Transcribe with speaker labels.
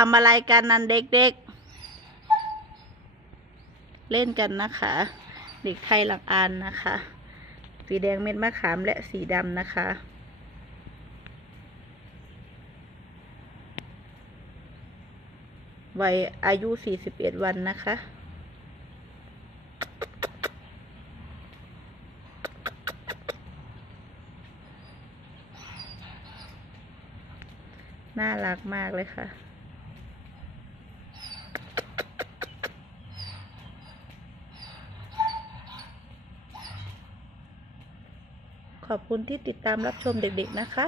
Speaker 1: ทำอะไรกันนันเด็กๆเล่นกันนะคะ เด็กไทยหลักอานนะคะ สีแดงเม็ดมะขามและสีดำนะคะวัยอายุ 41 วันนะคะ น่ารักมากเลยค่ะ ขอบคุณที่ติดตามรับชมเด็กๆนะคะ